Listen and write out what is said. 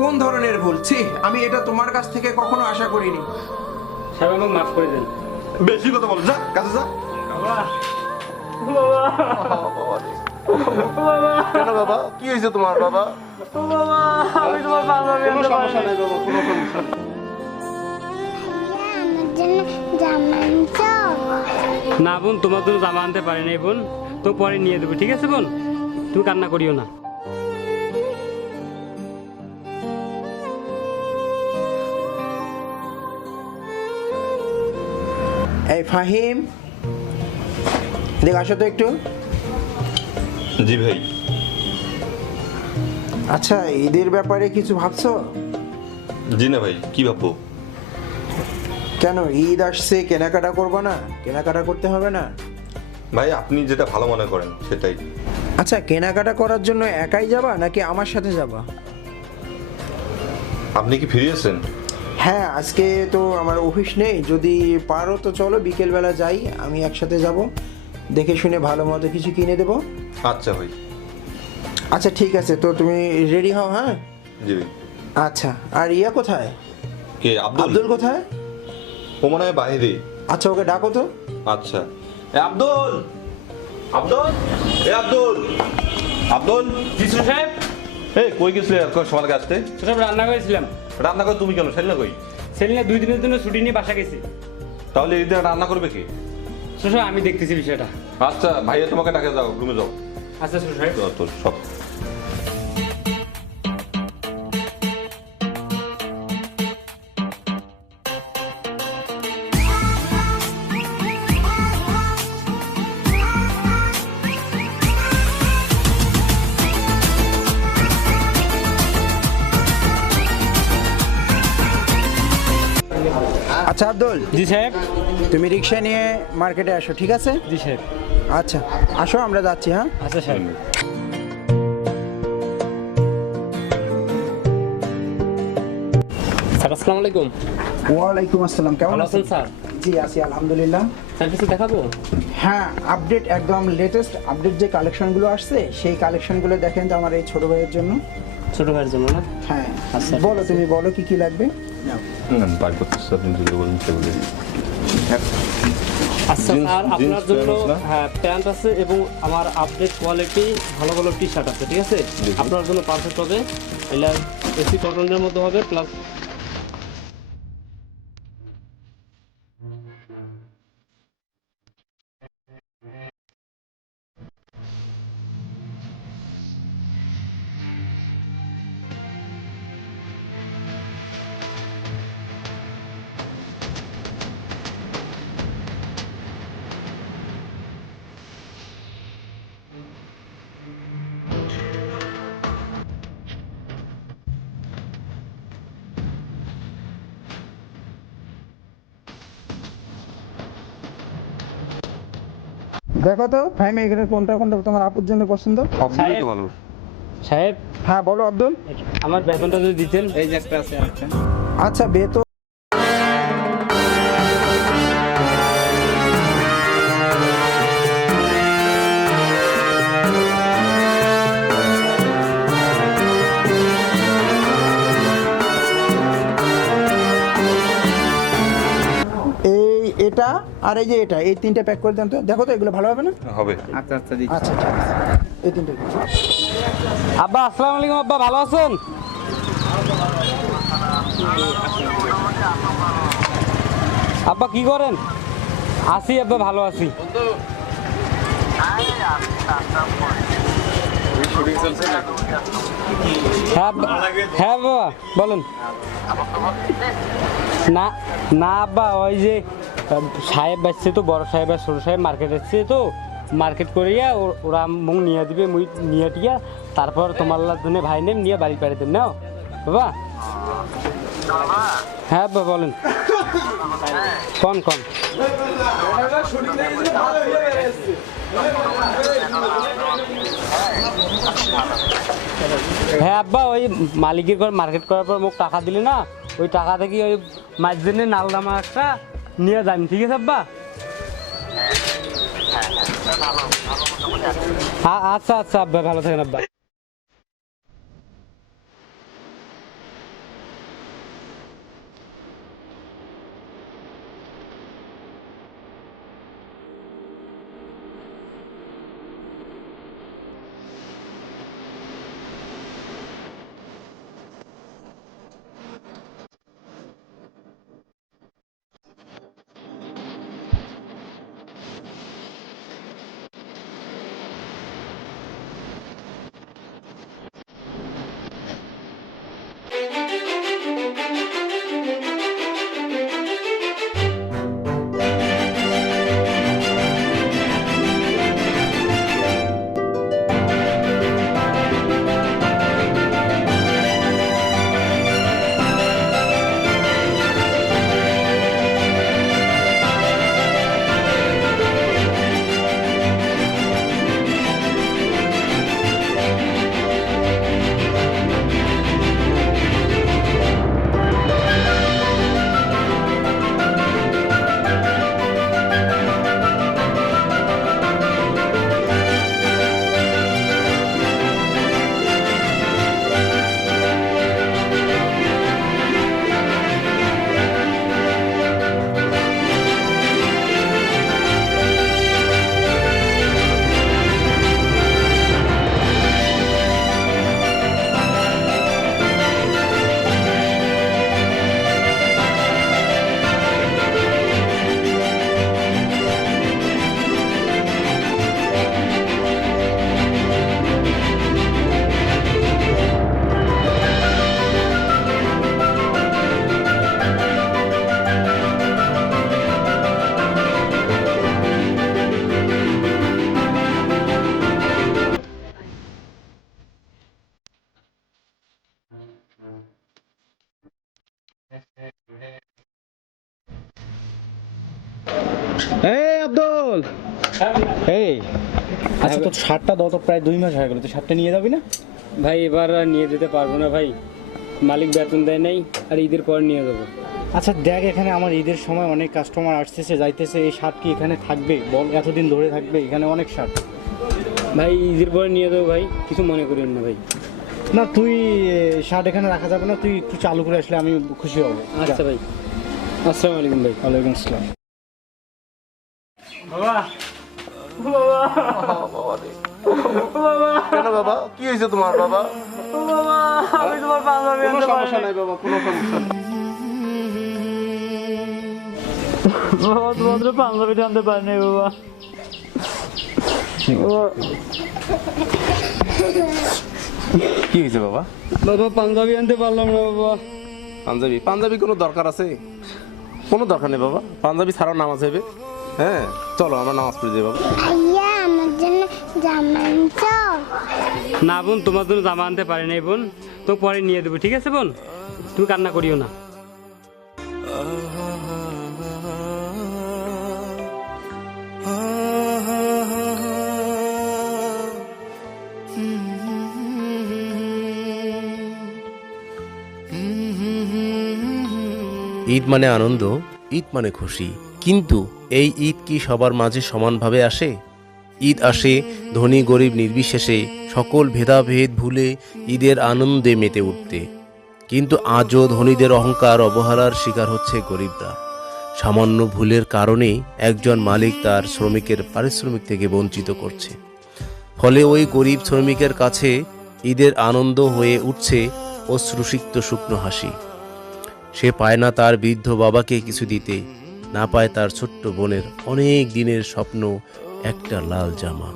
কোন ধরনের ভুল? ছি আমি এটা তোমার কাছ থেকে কখনো আশা করিনি। সাহেব আমাকে মাফ করে দেন। বেশি কথা বল যা কাছে যা। কেন বাবা? কি হয়েছে তোমার বাবা? আমি তোমার কোনো সমস্যা নেই বাবা কোনো সমস্যা নেই। আমার জন্য জামা আনছো না বোন তোমার জন্য জামা আনতে পারি নাই বোন। তো পরে নিয়ে দেবো ঠিক আছে বোন? তুমি কান্না করিও না। এই ফাহিম দেখ আসো তো একটু। জি ভাই। আচ্ছা ঈদের ব্যাপারে কিছু ভাবছ? জি না ভাই কি ভাববো? কেন ঈদ আসছে কেনাকাটা করব না? কেনাকাটা করতে হবে না? ভাই আপনি যেটা ভালো মনে করেন সেটাই। আচ্ছা কেনাকাটা করার জন্য একাই যাবা নাকি আমার সাথে যাবা? আপনি কি ফিরিয়েছেন হ্যাঁ আজকে তো আমার অফিস নেই। যদি পারো তো চলো বিকেলবেলা যাই আমি একসাথে যাব। দেখে শুনে ভালো মতো কিছু কিনে দেবো। আচ্ছা ভাই। আচ্ছা ঠিক আছে। তো তুমি রেডি হও হ্যাঁ? জি আচ্ছা আর ইয়া কোথায়? কে আব্দুল? আব্দুল কোথায়? ও মনে হয় বাইরে। আচ্ছা ওকে ডাকো তো। আচ্ছা। এ আব্দুল! আব্দুল! এ আব্দুল! আব্দুল! যিশু সাহেব এই কই গেছিলে? আর কই সকালে আসতে ছোট সাহেব রান্না করেছিলাম। রান্না করে তুমি কেন? সেলিনা কই? সেলিনা দুই দিনের জন্য ছুটি নিয়ে বাসা গেছে। তাহলে এই দিন রান্না করবে কি? সাহেব আমি দেখতেছি বিষয়টা। আচ্ছা ভাইয়া তোমাকে ডাকে যাও রুমে যাও। আচ্ছা যাও, তোর সব। আচ্ছা আব্দুল। জি সাহেব। তুমি রিক্সা নিয়ে মার্কেটে আসো ঠিক আছে? জি সাহেব। আচ্ছা আসো আমরা যাচ্ছি হ্যাঁ? আচ্ছা সাহেব। স্যার আসসালামু আলাইকুম। ওয়ালাইকুম আসসালাম কেমন আছেন? স্যার? জি আছি আলহামদুলিল্লাহ। স্যার কিছু দেখাবো? হ্যাঁ আপডেট একদম লেটেস্ট আপডেট যে কালেকশনগুলো আসছে সেই কালেকশনগুলো দেখেন তো আমার এই ছোট ভাইয়ের জন্য। ছোট ভাইয়ের জন্য না? হ্যাঁ আচ্ছা। বলো তুমি বলো কি কি লাগবে? বার করতেছি আপনি যেগুলো বলেন সেগুলো আচ্ছা আর আপনার জন্য হ্যাঁ প্যান্ট আছে এবং আমার আপডেট কোয়ালিটি ভালো ভালো টি শার্ট আছে ঠিক আছে? আপনার জন্য পারফেক্ট হবে। এটা এসি কটনের মধ্যে হবে প্লাস দেখো তো ফাইমে এখানে কোনটা কোনটা তোমার আপুর জন্য পছন্দ? সবগুলোই তো ভালো সাহেব হ্যাঁ বলো আব্দুল। আমার বেতনটা যদি দিতেন। এই যে একটা আছে আচ্ছা বেতো আর এই যে এটা এই তিনটা প্যাক করে দেন তো। দেখো তো এগুলো ভালো হবে না? হবে। আচ্ছা আচ্ছা দিচ্ছি। আচ্ছা ঠিক এই তিনটা আব্বা আসসালামু আলাইকুম আব্বা ভালো আছেন? আব্বা কি করেন? আছি আব্বা ভালো আছি। হ্যাঁ আব্বা- হ্যাঁ বাবা বলেন। না না আব্বা ওই যে সাহেব আসছে তো, বড় সাহেব আর ছোট সাহেব মার্কেট আসছে তো। মার্কেট করিয়া ওরা মুখ নিয়ে দিবে, মুই নিয়ে দিয়া তারপর তোমার জন্য ভাই নেম নিয়ে বাড়ি পাড়ি দেন, নাও। বাবা। হ্যাঁ বলেন। কন কন? হ্যাঁ আব্বা, ওই মালিকের ঘর মার্কেট করার পর মোক টাকা দিলে না, ওই টাকা থেকে ওই মাছ দিনে নালদামা একটা নিয়ে যান ঠিক আছে আব্বা? আ- আচ্ছা আচ্ছা আব্বা ভালো থাকেন আব্বা। এই আব্দুল। এই। আচ্ছা তোর শার্টটা দাও তো প্রায় দুই মাস হয়ে গেল। তুই শার্টটা নিয়ে যাবি না? ভাই এবার আর নিয়ে যেতে পারব না ভাই। মালিক বেতন দেয় নাই আর ঈদের পর নিয়ে যাব। আচ্ছা দেখ এখানে আমার ঈদের সময় অনেক কাস্টমার আসতেছে যাইতেছে এই শার্ট কি এখানে থাকবে? বল এতদিন ধরে থাকবে এখানে অনেক শার্ট। ভাই ঈদের পরে নিয়ে যাব ভাই কিছু মনে করেন না ভাই। না তুই শার্ট এখানে রাখা যাবে না তুই একটু চালু করে আসলে আমি খুশি হব। আচ্ছা ভাই। আসসালামু আলাইকুম ভাই। ওয়ালাইকুম আসসালাম। কেন বাবা? কি হয়েছে তোমার বাবা? আমি তোমার পাঞ্জাবি কোনো সমস্যা নাই বাবা কোনো সমস্যা নাই। বাবা তোমাদের পাঞ্জাবি আনতে পারিনি বাবা। কি হয়েছে বাবা? বাবা পাঞ্জাবি আনতে পারলাম না বাবা। পাঞ্জাবি পাঞ্জাবি কোনো দরকার আছে? কোনো দরকার নেই বাবা পাঞ্জাবি ছাড়াও নামাজ হবে। হ্যাঁ চলো আমরা নামাজ পড়ে যাই বাবা। আমার জন্য জামা আনছো? না বোন তোমার জন্য জামা আনতে পারি নাই বোন। তো পরে নিয়ে দেবো ঠিক আছে বোন? তুমি কান্না করিও না। ঈদ মানে আনন্দ ঈদ মানে খুশি। কিন্তু এই ঈদ কি সবার মাঝে সমানভাবে আসে? ঈদ আসে ধনী, গরিব, নির্বিশেষে সকল ভেদাভেদ ভুলে ঈদের আনন্দে মেতে উঠতে। কিন্তু আজও ধনীদের অহংকার অবহেলার শিকার হচ্ছে গরিবরা। সামান্য ভুলের কারণে একজন মালিক তার শ্রমিকের পারিশ্রমিক থেকে বঞ্চিত করছে। ফলে ওই গরিব শ্রমিকের কাছে ঈদের আনন্দ হয়ে উঠছে অশ্রুসিক্ত শুকনো হাসি। সে পায় না তার বৃদ্ধ বাবাকে কিছু দিতে। না পায় তার ছোট্ট বোনের অনেক দিনের স্বপ্ন একটা লাল জামা।